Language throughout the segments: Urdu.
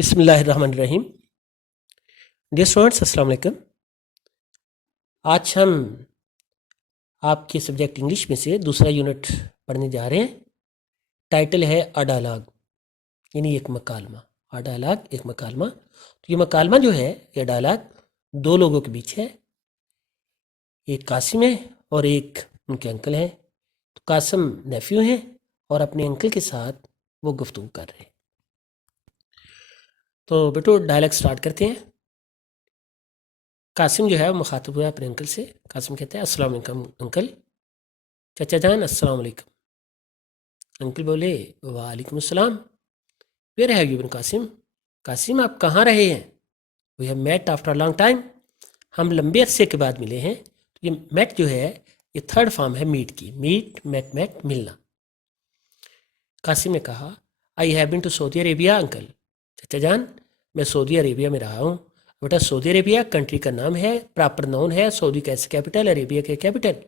بسم اللہ الرحمن الرحیم. ڈیئر اسٹوڈنٹس، السلام علیکم. آج ہم آپ کے سبجیکٹ انگلش میں سے دوسرا یونٹ پڑھنے جا رہے ہیں. ٹائٹل ہے اے ڈائلاگ، یعنی ایک مکالمہ. اے ڈائلاگ ایک مکالمہ. تو یہ مکالمہ جو ہے، یہ ڈائلاگ دو لوگوں کے بیچ ہے. ایک قاسم ہے اور ایک ان کے انکل ہیں. تو قاسم نیفیو ہیں اور اپنے انکل کے ساتھ وہ گفتگو کر رہے ہیں. تو بیٹو ڈائلاگ سٹارٹ کرتے ہیں. قاسم جو ہے وہ مخاطب ہوا اپنے انکل سے. قاسم کہتے ہیں السلام علیکم انکل. چچا جان السلام علیکم. انکل بولے وعلیکم السلام. Where have you been Qasim? Qasim آپ کہاں رہے ہیں؟ We have met after long time. ہم لمبے عرصے کے بعد ملے ہیں. یہ میٹ جو ہے یہ تھرڈ فارم ہے میٹ کی. میٹ میٹ ملنا. قاسم نے کہا I have been to Saudi Arabia uncle. چچا جان میں سعودی عربیہ میں رہا ہوں. بیٹا سعودی عربیہ کنٹری کا نام ہے، پراپر ناؤن ہے. سعودی کا کیپٹل، عربیہ کے capital.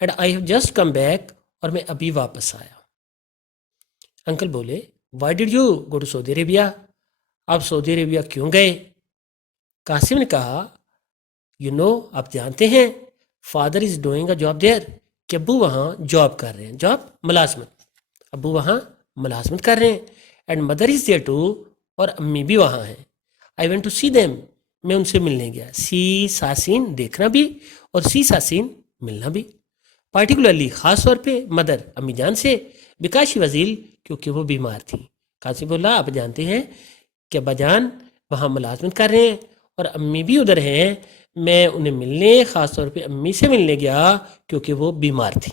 And I have just come back, اور میں ابھی واپس آیا. انکل بولے why did you go to Saudi Arabia? آپ سعودی عربیہ کیوں گئے؟ قاسم نے کہا یو نو، آپ جانتے ہیں father is doing a job there, کہ ابو وہاں جاب کر رہے ہیں. جاب ملازمت. ابو وہاں ملازمت کر رہے ہیں. And mother is there too, اور امی بھی وہاں ہیں. I went to see them, میں ان سے ملنے گیا. سی ساسین دیکھنا بھی، اور سی ساسین ملنا بھی. پارٹیکولرلی خاص طور پہ مدر امی جان سے، بیکاز شی واز ایل، کیونکہ وہ بیمار تھیں. قاسم اللہ آپ جانتے ہیں کہ ابا جان وہاں ملازمت کر رہے ہیں اور امی بھی ادھر ہیں. میں انہیں ملنے خاص طور پہ امی سے ملنے گیا کیونکہ وہ بیمار تھی.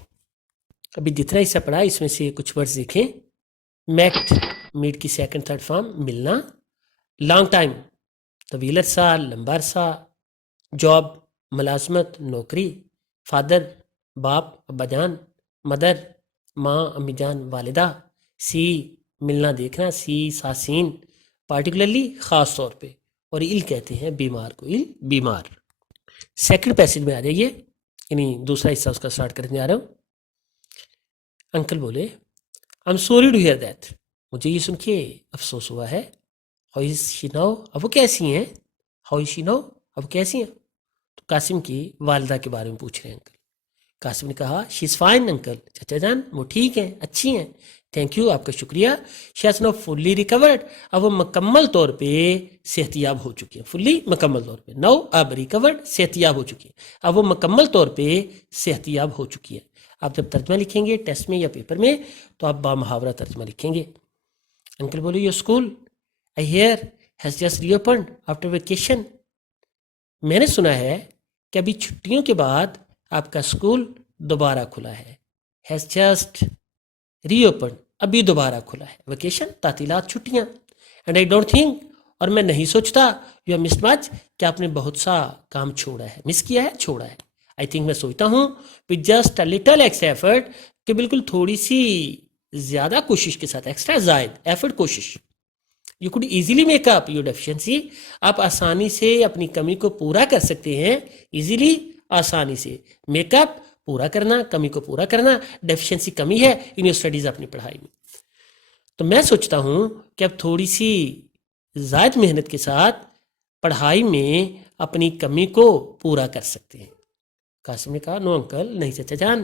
ابھی جتنا حصہ پڑھا اس میں سے کچھ ورڈز دیکھیں. میٹ، میٹ کی سیکنڈ تھرڈ فارم ملنا. لانگ ٹائم طویل عرصہ، لمبا عرصہ. جاب ملازمت، نوکری. فادر باپ ابا جان. مدر ماں امی جان والدہ. سی ملنا دیکھنا، سی ساسین پارٹیکولرلی خاص طور پہ. اور ایل کہتے ہیں بیمار کو. ایل بیمار. سیکنڈ پیسج میں آ جائیے، یعنی دوسرا حصہ اس کا اسٹارٹ کرنے جا رہا ہوں. انکل بولے I am sorry to hear that, مجھے یہ سن کے افسوس ہوا ہے. ہاؤ از شی ناؤ، اب وہ کیسی ہیں؟ ہاؤ از شی ناؤ، اب کیسی ہیں؟ تو قاسم کی والدہ کے بارے میں پوچھ رہے ہیں انکل. قاسم نے کہا شی از فائن انکل. چچا جان وہ ٹھیک ہیں، اچھی ہیں. تھینک یو، آپ کا شکریہ. She has now fully recovered, اب وہ مکمل طور پہ صحت یاب ہو چکی ہیں. فلی مکمل طور پہ. نو اب ریکورڈ صحت یاب ہو چکی ہیں. اب وہ مکمل طور پہ صحت یاب ہو چکی ہے. آپ جب ترجمہ لکھیں گے ٹیسٹ میں یا پیپر میں تو آپ بامحاورہ ترجمہ لکھیں گے. انکل بولے your school I hear has just reopened after vacation. میں نے سنا ہے کہ ابھی چھٹیوں کے بعد آپ کا اسکول دوبارہ کھلا ہے. has just reopened، ابھی دوبارہ کھلا ہے. ویکیشن تعطیلات، چھٹیاں. and I don't think، اور میں نہیں سوچتا you have missed much، کہ آپ نے بہت سا کام چھوڑا ہے. مس کیا ہے، چھوڑا ہے. I think، میں سوچتا ہوں with just a little extra effort، کہ بالکل تھوڑی سی زیادہ کوشش کے ساتھ. ایکسٹرا زائد، ایفرٹ کوشش. You could easily make up your deficiency، آپ آسانی سے اپنی کمی کو پورا کر سکتے ہیں. ایزیلی آسانی سے. میک اپ پورا کرنا، کمی کو پورا کرنا. ڈیفیشنسی کمی ہے ان یور اسٹڈیز، اپنی پڑھائی میں. تو میں سوچتا ہوں کہ اب تھوڑی سی زائد محنت کے ساتھ پڑھائی میں اپنی کمی کو پورا کر سکتے ہیں. قاسم نے کہا نو انکل، نہیں چچا جان.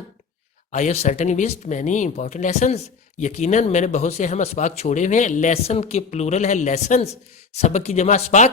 I have certainly missed many important lessons, یقیناً میں نے بہت سے اہم اسباق چھوڑے ہوئے ہیں. لیسن کے پلورل ہے لیسنز، سبق کی جمع اسباق.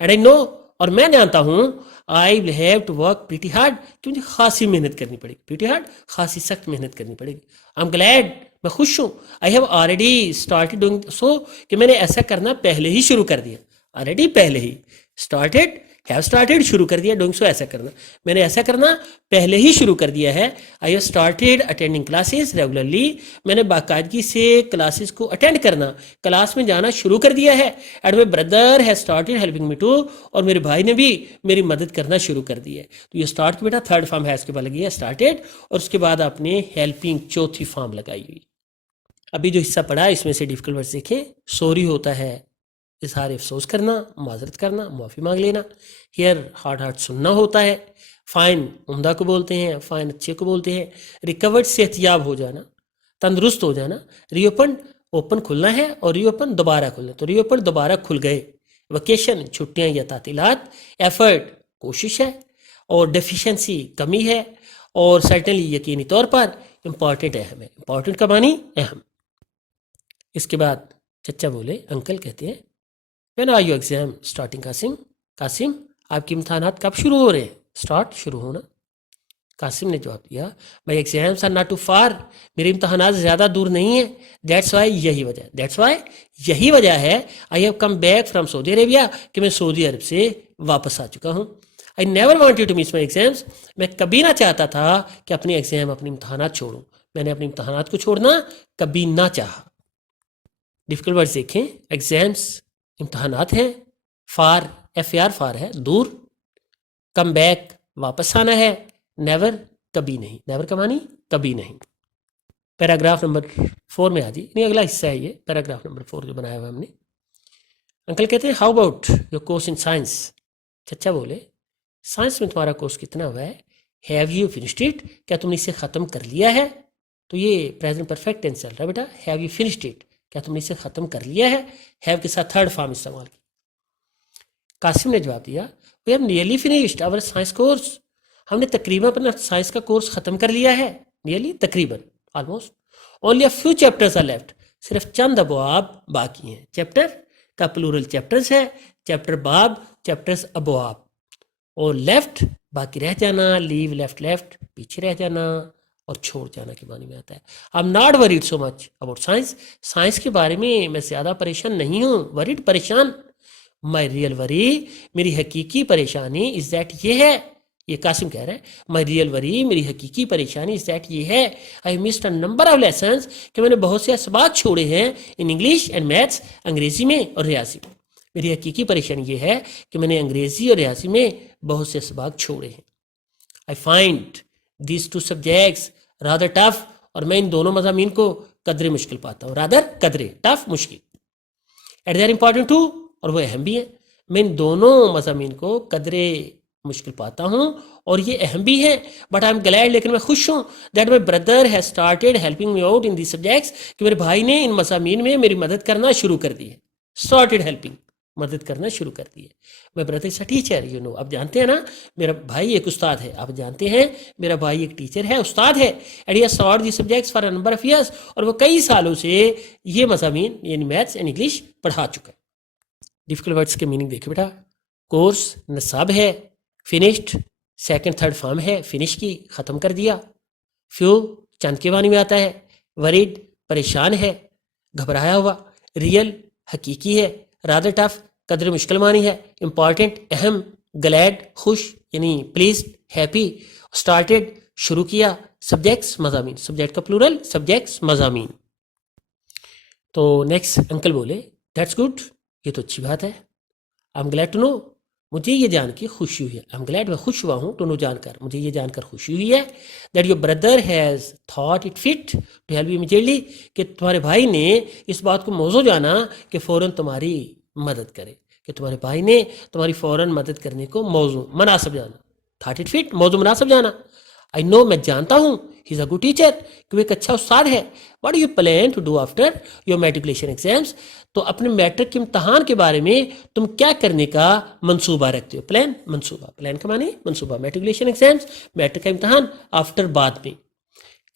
اینڈ آئی نو، اور میں جانتا ہوں I will have to work pretty hard, کہ مجھے خاصی محنت کرنی پڑے گی. پریٹی ہارڈ، خاصی سخت محنت کرنی پڑے گی. آئی ایم گلیڈ، میں خوش ہوں. I have already started doing so, کہ میں نے ایسا کرنا پہلے ہی شروع کر دیا. آلریڈی پہلے ہی. اسٹارٹیڈ، ہیو اسٹارٹیڈ شروع کر دیا. ڈوئنگ سو ایسا کرنا، میں نے ایسا کرنا پہلے ہی شروع کر دیا ہے. I have started attending classes regularly, میں نے باقاعدگی سے کلاسز کو اٹینڈ کرنا، کلاس میں جانا شروع کر دیا ہے. And my brother has started helping me too, اور میرے بھائی نے بھی میری مدد کرنا شروع کر دی ہے. تو یہ اسٹارٹ بیٹا تھرڈ فارم ہے، اس کے بعد لگی ہے اسٹارٹیڈ، اور اس کے بعد آپ نے ہیلپنگ چوتھی فارم لگائی ہوئی. ابھی جو حصہ پڑھا اس میں سے ڈیفیکلٹ ورڈ دیکھیں. سوری ہوتا ہے اظہار افسوس کرنا، معذرت کرنا، معافی مانگ لینا. ہیئر ہارڈ سننا ہوتا ہے. فائن عمدہ کو بولتے ہیں، فائن اچھے کو بولتے ہیں. ریکورڈ صحت یاب ہو جانا، تندرست ہو جانا. ری اوپن اوپن کھلنا ہے اور ری اوپن دوبارہ کھلنا ہے. تو ری اوپن دوبارہ کھل گئے. ویکیشن چھٹیاں یا تعطیلات. ایفرٹ کوشش ہے. اور ڈیفیشنسی کمی ہے. اور سرٹنلی یقینی طور پر. امپورٹنٹ اہم ہے. امپورٹنٹ کا معنی اہم. اس کے بعد چچا بولے انکل کہتے ہیں when are you exam starting Qasim. Qasim آپ کے امتحانات کب شروع ہو رہے ہیں؟ اسٹارٹ شروع ہونا. قاسم نے جواب دیا my exams are not too far. میرے امتحانات زیادہ دور نہیں ہیں. دیٹس وائی یہی وجہ ہے I have come back from Saudi Arabia کہ میں سعودی عرب سے واپس آ چکا ہوں. I never wanted to miss my exams. میں کبھی نہ چاہتا تھا کہ اپنے امتحانات چھوڑوں. میں نے اپنے امتحانات کو چھوڑنا کبھی نہ چاہا. ڈیفیکلٹ ورڈز دیکھیں. ایگزامس امتحانات ہیں. فار FAR فار ہے دور. کم بیک واپس آنا ہے. نیور کبھی نہیں. نیور کا معنی کبھی نہیں. پیراگراف نمبر 4 میں آ جی. نہیں اگلا حصہ ہے یہ پیراگراف نمبر 4 جو بنایا ہوا ہم نے. انکل کہتے ہیں how about your course in science. چچا بولے سائنس میں تمہارا کورس کتنا ہوا ہے؟ Have you finished it. کیا تم نے اسے ختم کر لیا ہے؟ تو یہ پریزنٹ پرفیکٹ ٹینس چل رہا ہے بیٹا. Have you finished it. کیا تم نے اسے ختم کر لیا ہے؟ ہیو کے ساتھ تھرڈ فارم استعمال کی. قاسم نے جواب دیا we have nearly finished our science course. ہم نے تقریباً اپنا سائنس کا کورس ختم کر لیا ہے. نیئرلی تقریباً almost. Only a few chapters are left. صرف چند ابواب باقی ہیں. چیپٹر کا پلورل چیپٹرز ہے. چیپٹر باب چیپٹرز ابواب. اور لیفٹ باقی رہ جانا. لیو لیفٹ پیچھے رہ جانا اور چھوڑ جانا کے معنی میں آتا ہے. I'm not worried so much about science. Science کے بارے میں زیادہ پریشان نہیں ہوں. worried پریشان. My real worry میری حقیقی پریشانی is that یہ ہے. یہ قاسم کہہ رہا ہے my real worry میری حقیقی پریشانی is that یہ ہے I missed a number of lessons کہ میں نے بہت سے اسباق چھوڑے ہیں in English and Maths انگریزی میں اور ریاضی میں. میری حقیقی پریشانی یہ ہے کہ میں نے انگریزی اور ریاضی میں بہت سے اسباق چھوڑے ہیں. I find these two subjects rather tough. اور میں ان دونوں مضامین کو قدرے مشکل پاتا ہوں. rather قدرے tough مشکل. and they are important too. اور وہ اہم بھی ہیں. میں ان دونوں مضامین کو قدرے مشکل پاتا ہوں اور یہ اہم بھی ہیں. بٹ آئی ایم گلیڈ لیکن میں خوش ہوں that my brother has started helping me out in the subjects کہ میرے بھائی نے ان مضامین میں میری مدد کرنا شروع کر دی ہے. اسٹارٹیڈ ہیلپنگ مدد کرنا شروع کر دی ہے. میں بردر سے ٹیچر یو نو. اب جانتے ہیں نا میرا بھائی ایک استاد ہے. آپ جانتے ہیں میرا بھائی ایک ٹیچر ہے, استاد ہے. And he has taught the subjects for a number of years. اور وہ کئی سالوں سے یہ مضامین یعنی میتھس اینڈ انگلش پڑھا چکا ہے. ڈیفیکلٹ ورڈس کے میننگ دیکھیں بیٹا. کورس نصاب ہے. فنشڈ سیکنڈ تھرڈ فارم ہے. فنش کی ختم کر دیا. فیو چند کے معنی میں آتا ہے. وریڈ پریشان ہے گھبرایا ہوا. ریئل حقیقی ہے. رادر ٹف قدر مشکل معنی ہے. امپورٹنٹ اہم. گلیڈ خوش یعنی پلیزڈ ہیپی. اسٹارٹیڈ شروع کیا. سبجیکٹس مضامین. سبجیکٹ کا پلورل سبجیکٹس مضامین. تو نیکسٹ انکل بولے دیٹس گڈ. یہ تو اچھی بات ہے. I am glad to know. مجھے یہ جان کے خوشی ہوئی ہے. آئی ایم گلیڈ میں خوش ہوا ہوں. ٹو نو جان کر. مجھے یہ جان کر خوشی ہوئی ہے that your brother has thought it fit to help you immediately کہ تمہارے بھائی نے اس بات کو موضوع جانا کہ فوراً تمہاری مدد کرے. کہ تمہارے بھائی نے تمہاری فوراً مدد کرنے کو موضوع مناسب جانا. تھاٹ اٹ فٹ موضوع مناسب جانا. آئی نو میں جانتا ہوں ہی از اے گڈ ٹیچر کہ وہ ایک اچھا استاد ہے. What do you plan to do after your matriculation exams. تو اپنے میٹرک کے امتحان کے بارے میں تم کیا کرنے کا منصوبہ رکھتے ہو؟ پلان منصوبہ. پلان کا معنی منصوبہ. میٹریکولیشن ایگزامس میٹرک کا امتحان. آفٹر بعد میں.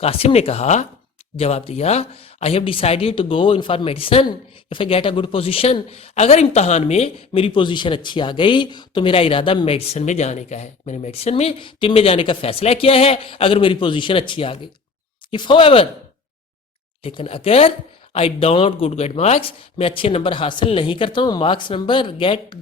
قاسم نے کہا جواب دیا I have decided to go in for medicine if I get a good position. اگر امتحان میں میری پوزیشن اچھی آ گئی تو میرا ارادہ میڈیسن میں جانے کا ہے. میں نے میڈیسن میں طب میں جانے کا فیصلہ کیا ہے اگر میری پوزیشن اچھی آ گئی. اف ہاؤ ایور لیکن اگر آئی ڈونٹ گیٹ مارکس میں اچھے نمبر حاصل نہیں کرتا ہوں. مارکس نمبر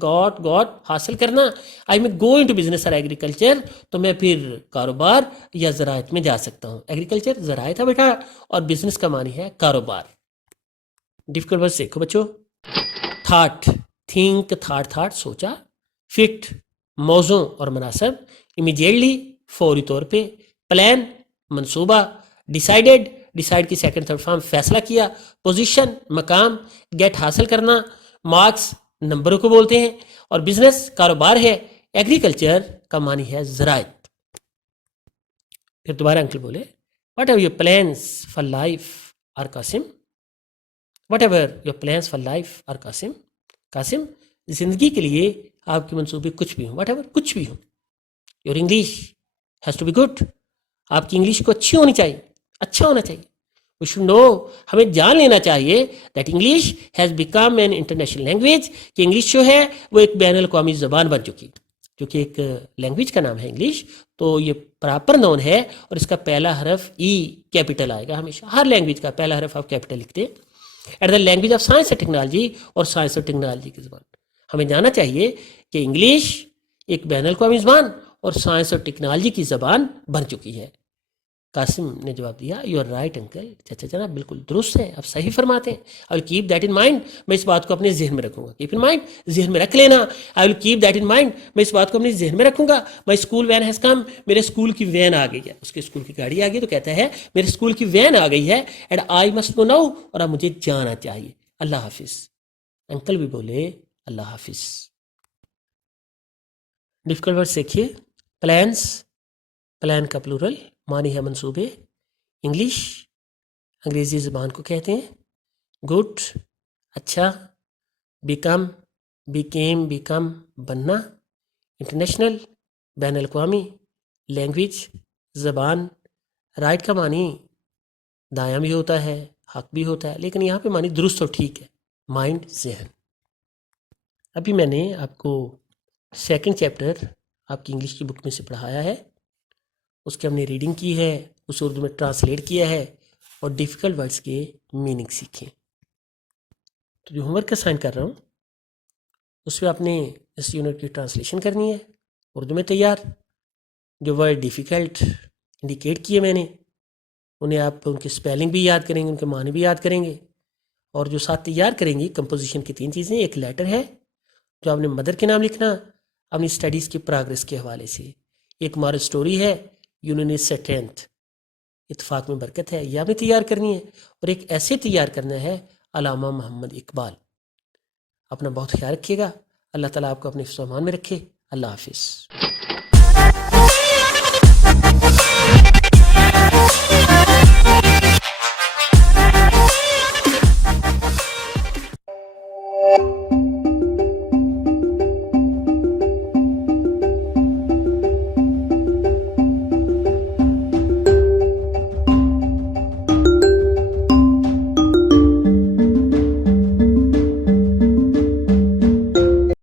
گاٹ حاصل کرنا. آئی میں گو انٹو بزنس اور ایگریکلچر تو میں پھر کاروبار یا زراعت میں جا سکتا ہوں. ایگریکلچر زراعت ہے بیٹا اور بزنس کا معنی ہے کاروبار. ڈیفیکلٹ ورڈ دیکھو بچوں. تھاٹ تھنک تھاٹ سوچا. فٹ موزوں اور مناسب. امیڈیٹلی فوری طور پہ. پلان منصوبہ. ڈیسائیڈ کی سیکنڈ تھرڈ فارم فیصلہ کیا. پوزیشن مقام. گیٹ حاصل کرنا. مارکس نمبروں کو بولتے ہیں اور بزنس کاروبار ہے. ایگریکلچر کا معنی ہے زراعت. پھر دوبارہ انکل بولے what are your plans for life are Qasim. Whatever your plans for life are Qasim. Qasim, زندگی کے لیے آپ کے منصوبے کچھ بھی ہوں, وٹ ایور, کچھ بھی ہوں. Your English has to be good. آپ کی انگلش کو اچھی ہونی چاہیے, اچھا ہونا چاہیے. وی شوڈ نو, ہمیں جان لینا چاہیے that English has become an international language, کہ انگلش جو ہے وہ ایک بین الاقوامی زبان بن چکی, جو کہ ایک لینگویج کا نام ہے انگلش. تو یہ پراپر نون ہے, اور اس کا پہلا حرف ای کیپٹل آئے گا ہمیشہ. ہر لینگویج کا پہلا حرف آپ کیپٹل لکھتے ہیں. At the language of science and technology, اور سائنس اور ٹیکنالوجی کی زبان. ہمیں جاننا چاہیے کہ انگلش ایک بین الاقوامی زبان اور سائنس اور ٹیکنالوجی کی زبان بن چکی ہے. قاسم نے جواب دیا, یو آر رائٹ انکل. چچا جناب بالکل درست ہے, آپ صحیح فرماتے ہیں. I will keep that in mind, میں اس بات کو اپنے ذہن میں رکھوں گا. کیپ ان مائنڈ, ذہن میں رکھ لینا. I will keep that in mind, میں اس بات کو اپنے ذہن میں رکھوں گا. My school van has come, میرے اسکول کی وین آ گئی ہے. اس کے اسکول کی گاڑی آ گئی تو کہتا ہے میرے اسکول کی وین آ گئی ہے. And I must go now, اور اب مجھے جانا چاہیے. اللہ حافظ. انکل بھی بولے اللہ حافظ. ڈیفیکلٹ ورڈ دیکھیے. پلانس, پلان کا پلورل معنی ہے منصوبے. انگلش انگریزی زبان کو کہتے ہیں. گڈ اچھا. بیکم بیکیم بیکم بننا. انٹرنیشنل بین الاقوامی. لینگویج زبان. رائٹ کا معنی دایاں بھی ہوتا ہے, حق بھی ہوتا ہے, لیکن یہاں پہ معنی درست اور ٹھیک ہے. مائنڈ ذہن. ابھی میں نے آپ کو سیکنڈ چیپٹر آپ کی انگلش کی بک میں سے پڑھایا ہے. اس کی ہم نے ریڈنگ کی ہے, اسے اردو میں ٹرانسلیٹ کیا ہے, اور ڈیفیکلٹ ورڈز کے میننگ سیکھیں. تو جو ہوم ورک کا سائن کر رہا ہوں اس میں آپ نے اس یونٹ کی ٹرانسلیشن کرنی ہے اردو میں تیار. جو ورڈ ڈیفیکلٹ انڈیکیٹ کیے میں نے, انہیں آپ ان کی اسپیلنگ بھی یاد کریں گے, ان کے معنی بھی یاد کریں گے. اور جو ساتھ تیار کریں گی کمپوزیشن کی 3 چیزیں. ایک لیٹر ہے جو آپ نے مدر کے نام لکھنا اپنی اسٹڈیز کی پروگرس کے حوالے سے. ایک مارل سٹوری ہے, یونینس سٹرینتھ, اتفاق میں برکت ہے, یہ آپ نے تیار کرنی ہے. اور ایک ایسے تیار کرنا ہے علامہ محمد اقبال. اپنا بہت خیال رکھیے گا. اللہ تعالیٰ آپ کو اپنے حفظ و امان میں رکھے. اللہ حافظ.